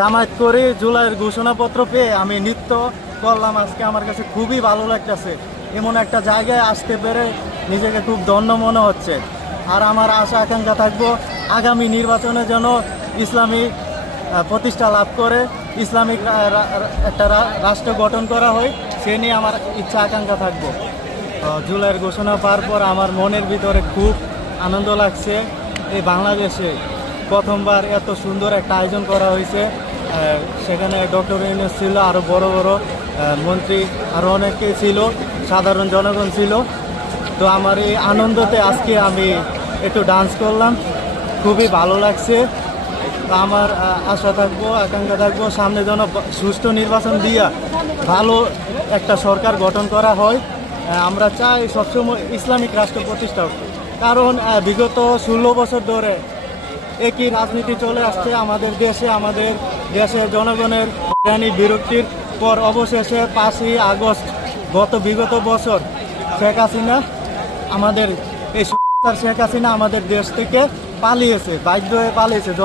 জামায়াত করে জুলাইয়ের ঘোষণাপত্র পেয়ে আমি নৃত্য করলাম। আজকে আমার কাছে খুবই ভালো লাগতেছে। এমন একটা জায়গায় আসতে পেরে নিজেকে খুব ধন্য মনে হচ্ছে। আর আমার আশা আকাঙ্ক্ষা থাকবো আগামী নির্বাচনে যেন ইসলামী প্রতিষ্ঠা লাভ করে ইসলামিক একটা রাষ্ট্র গঠন করা হয়, সে নিয়ে আমার ইচ্ছা আকাঙ্ক্ষা থাকবো। জুলাইয়ের ঘোষণা পাওয়ার পর আমার মনের ভিতরে খুব আনন্দ লাগছে। এই বাংলাদেশে প্রথমবার এত সুন্দর একটা আয়োজন করা হয়েছে। সেখানে ডক্টর ইউনূস ছিল, আরও বড় বড় মন্ত্রী আরও অনেকে ছিল, সাধারণ জনগণ ছিল। তো আমার এই আনন্দতে আজকে আমি একটু ডান্স করলাম, খুবই ভালো লাগছে। আমার আশা থাকবো, আকাঙ্ক্ষা থাকবো সামনে যেন সুষ্ঠু নির্বাচন দিয়া ভালো একটা সরকার গঠন করা হয়। আমরা চাই সবসময় ইসলামিক রাষ্ট্র প্রতিষ্ঠা হোক, কারণ বিগত 16 বছর ধরে একই রাজনীতি চলে আসছে আমাদের দেশের জনগণের বিরক্তির পর অবশেষে 5ই আগস্ট বিগত বছর শেখ হাসিনা আমাদের দেশ থেকে পালিয়েছে, বাধ্য হয়ে পালিয়েছে।